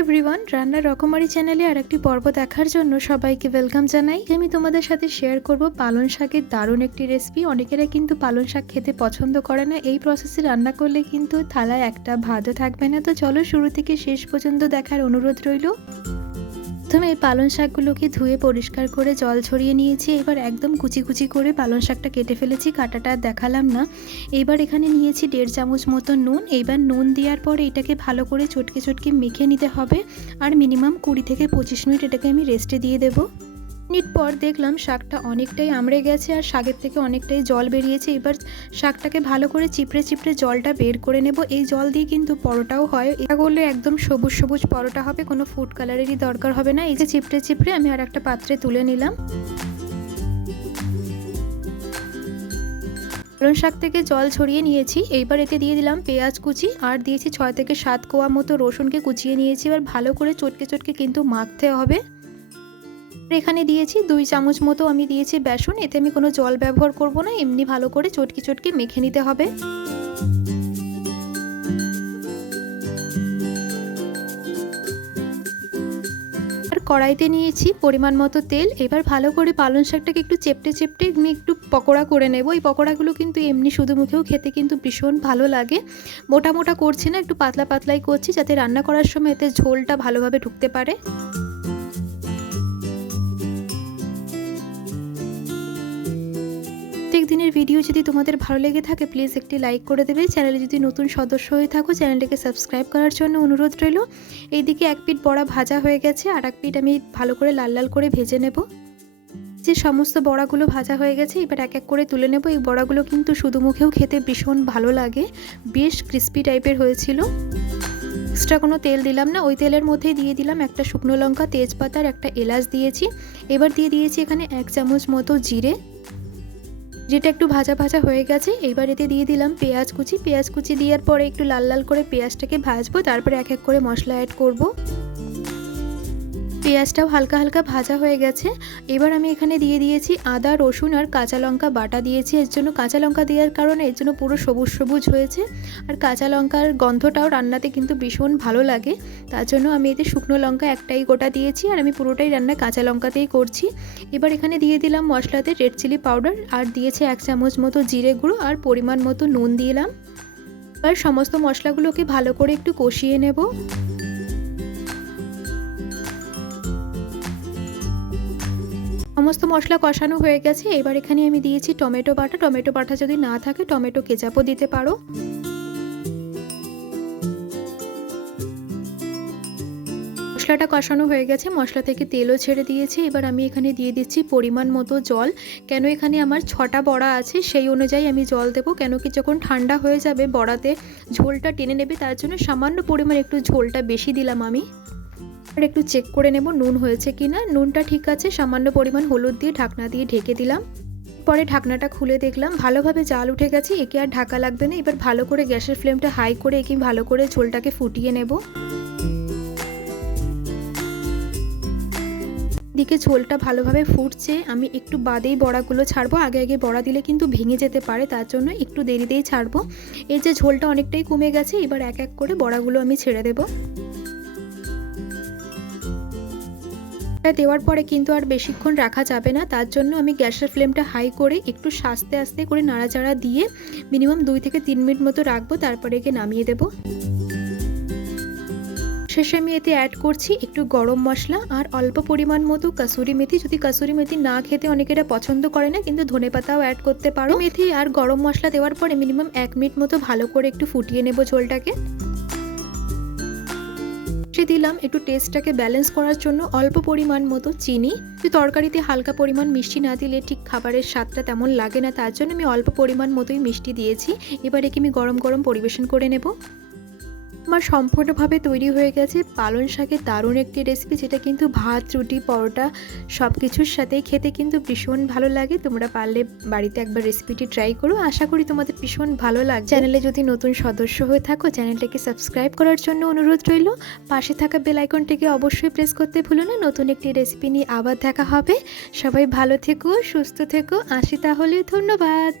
Everyone, রান্নার রকমারি চ্যানেলে আরেকটি পর্ব দেখার জন্য সবাইকে ওয়েলকাম জানাই। আমি তোমাদের সাথে শেয়ার করব পালং শাকের দারুণ একটি রেসিপি। অনেকেরা কিন্তু পালং শাক খেতে পছন্দ করে না, এই প্রসেসে রান্না করলে কিন্তু থালায় একটা ভাতও থাকবে না। তো চলো শুরু থেকে শেষ পর্যন্ত দেখার অনুরোধ রইল। প্রথমে এই পালং শাকগুলোকে ধুয়ে পরিষ্কার করে জল ছড়িয়ে নিয়েছি। এবার একদম কুচি কুচি করে পালং শাকটা কেটে ফেলেছি, কাটাটা আর দেখালাম না। এবার এখানে নিয়েছি 1.5 চামচ মতো নুন। এইবার নুন দেওয়ার পরে এটাকে ভালো করে চটকে চটকে মেখে নিতে হবে, আর মিনিমাম 20 থেকে 25 মিনিট এটাকে আমি রেস্টে দিয়ে দেবো। মিনিট পর দেখলাম শাকটা অনেকটাই আমড়ে গেছে আর শাকের থেকে অনেকটাই জল বেরিয়েছে। এবার শাকটাকে ভালো করে চিপড়ে চিপড়ে জলটা বের করে নেব। এই জল দিয়ে কিন্তু পরোটাও হয়, এটা করলে একদম সবুজ সবুজ পরোটা হবে, কোনো ফুড কালারেরই দরকার হবে না। এই যে চিপড়ে চিপড়ে আমি আর একটা পাত্রে তুলে নিলাম। পালং শাক থেকে জল ছড়িয়ে নিয়েছি। এইবার এতে দিয়ে দিলাম পেঁয়াজ কুচি আর দিয়েছি 6 থেকে 7 কোয়া মতো রসুনকে কুচিয়ে নিয়েছি। এবার ভালো করে চটকে চটকে কিন্তু মাখতে হবে। এখানে দিয়েছি 2 চামচ মতো আমি দিয়েছি বেসন। এতে আমি কোনো জল ব্যবহার করব না, এমনি ভালো করে চটকি চটকি মেখে নিতে হবে। আর কড়াইতে নিয়েছি পরিমাণ মতো তেল। এবার ভালো করে পালং শাকটাকে একটু চেপটে চেপটে আমি একটু পকোড়া করে নেব। এই পকোড়াগুলো কিন্তু এমনি শুধু মুখেও খেতে কিন্তু ভীষণ ভালো লাগে। মোটা মোটা করছি না, একটু পাতলা পাতলাই করছি, যাতে রান্না করার সময় এতে ঝোলটা ভালোভাবে ঢুকতে পারে। প্রত্যেকদিনের ভিডিও যদি তোমাদের ভালো লেগে থাকে প্লিজ একটি লাইক করে দেবে। চ্যানেলে যদি নতুন সদস্য হয়ে থাকো চ্যানেলটিকে সাবস্ক্রাইব করার জন্য অনুরোধ রইল। এইদিকে এক পিঠ বড়া ভাজা হয়ে গেছে, আর এক পিঠ আমি ভালো করে লাল লাল করে ভেজে নেব। যে সমস্ত বড়াগুলো ভাজা হয়ে গেছে এবার এক এক করে তুলে নেব। এই বড়াগুলো কিন্তু শুধু মুখেও খেতে ভীষণ ভালো লাগে, বেশ ক্রিস্পি টাইপের হয়েছিল। এক্সট্রা কোনো তেল দিলাম না, ওই তেলের মধ্যেই দিয়ে দিলাম একটা শুকনো লঙ্কা, তেজপাতা আর একটা এলাচ দিয়েছি। এবার দিয়ে দিয়েছি এখানে 1 চামচ মতো জিরে, যেটা একটু ভাজা ভাজা হয়ে গেছে। এইবার এতে দিয়ে দিলাম পেঁয়াজ কুচি। পেঁয়াজ কুচি দেওয়ার পরে একটু লাল লাল করে পেঁয়াজটাকে ভাজবো, তারপরে এক এক করে মশলা অ্যাড করব। পেঁয়াজটাও হালকা হালকা ভাজা হয়ে গেছে। এবার আমি এখানে দিয়ে দিয়েছি আদা রসুন আর কাঁচা লঙ্কা বাটা দিয়েছি। এর জন্য কাঁচা লঙ্কা দেওয়ার কারণে এর জন্য পুরো সবুজ সবুজ হয়েছে, আর কাঁচা লঙ্কার গন্ধটাও রান্নাতে কিন্তু ভীষণ ভালো লাগে। তার জন্য আমি এতে শুকনো লঙ্কা একটাই গোটা দিয়েছি, আর আমি পুরোটাই রান্না কাঁচা লঙ্কাতেই করছি। এবার এখানে দিয়ে দিলাম মশলাতে রেড চিলি পাউডার, আর দিয়েছি 1 চামচ মতো জিরে গুঁড়ো আর পরিমাণ মতো নুন দিলাম। আর সমস্ত মশলাগুলোকে ভালো করে একটু কষিয়ে নেব। সমস্ত মশলা কষানো হয়ে গেছে। এবার এখানে আমি দিয়েছি টমেটো বাটা। টমেটো বাটা যদি না থাকে টমেটো কেচাপও দিতে পারো। মশলাটা কষানো হয়ে গেছে, মশলা থেকে তেলও ছেড়ে দিয়েছে। এবার আমি এখানে দিয়ে দিচ্ছি পরিমাণ মতো জল। কেন এখানে আমার 6টা বড়া আছে সেই অনুযায়ী আমি জল দেবো, কেন কি যখন ঠান্ডা হয়ে যাবে বড়াতে ঝোলটা টেনে নেবে, তার জন্য সামান্য পরিমাণ একটু ঝোলটা বেশি দিলাম আমি। আর একটু চেক করে নেব নুন হয়েছে কিনা। নুনটা ঠিক আছে, সামান্য পরিমাণ হলুদ দিয়ে ঢাকনা দিয়ে ঢেকে দিলাম। পরে ঢাকনাটা খুলে দেখলাম ভালোভাবে জাল উঠে গেছে, একে আর ঢাকা লাগবে না। এবার ভালো করে গ্যাসের ফ্লেমটা হাই করে একে ভালো করে ঝোলটাকে ফুটিয়ে নেব। দিকে ঝোলটা ভালোভাবে ফুটছে, আমি একটু বাদেই বড়াগুলো ছাড়বো। আগে আগে বড়া দিলে কিন্তু ভেঙে যেতে পারে, তার জন্য একটু দেরিতেই ছাড়বো। এই যে ঝোলটা অনেকটাই কমে গেছে, এবার এক এক করে বড়াগুলো আমি ছেড়ে দেবো। দেওয়ার পরে কিন্তু আর বেশিক্ষণ রাখা যাবে না, তার জন্য আমি গ্যাসের ফ্লেমটা হাই করে একটু আস্তে আস্তে করে নাড়াচাড়া দিয়ে মিনিমাম 2 থেকে 3 মিনিট মতো রাখবো, তারপরে একে নামিয়ে দেব। শেষে আমি এতে অ্যাড করছি একটু গরম মশলা আর অল্প পরিমাণ মতো কাসুরি মেথি। যদি কাসুরি মেথি না খেতে অনেকেরা পছন্দ করে না, কিন্তু ধনেপাতাও অ্যাড করতে পারো। মেথি আর গরম মশলা দেওয়ার পরে মিনিমাম 1 মিনিট মতো ভালো করে একটু ফুটিয়ে নেব ঝোলটাকে। দিলাম একটু টেস্টটাকে ব্যালেন্স করার জন্য অল্প পরিমাণ মতো চিনি। তরকারিতে হালকা পরিমাণ মিষ্টি না দিলে ঠিক খাবারের স্বাদটা তেমন লাগে না, তার জন্য আমি অল্প পরিমাণ মতোই মিষ্টি দিয়েছি। এবার একে আমি গরম গরম পরিবেশন করে নেব। আমার সম্পূর্ণভাবে তৈরি হয়ে গেছে পালং শাকের দারুণ একটি রেসিপি, যেটা কিন্তু ভাত রুটি পরোটা সব কিছুর সাথেই খেতে কিন্তু ভীষণ ভালো লাগে। তোমরা পারলে বাড়িতে একবার রেসিপিটি ট্রাই করো, আশা করি তোমাদের ভীষণ ভালো লাগবে। চ্যানেলে যদি নতুন সদস্য হয়ে থাকো চ্যানেলটাকে সাবস্ক্রাইব করার জন্য অনুরোধ রইল। পাশে থাকা বেল আইকনটিকে অবশ্যই প্রেস করতে ভুলো না। নতুন একটি রেসিপি নিয়ে আবার দেখা হবে। সবাই ভালো থেকো, সুস্থ থেকো, আসি তাহলে, ধন্যবাদ।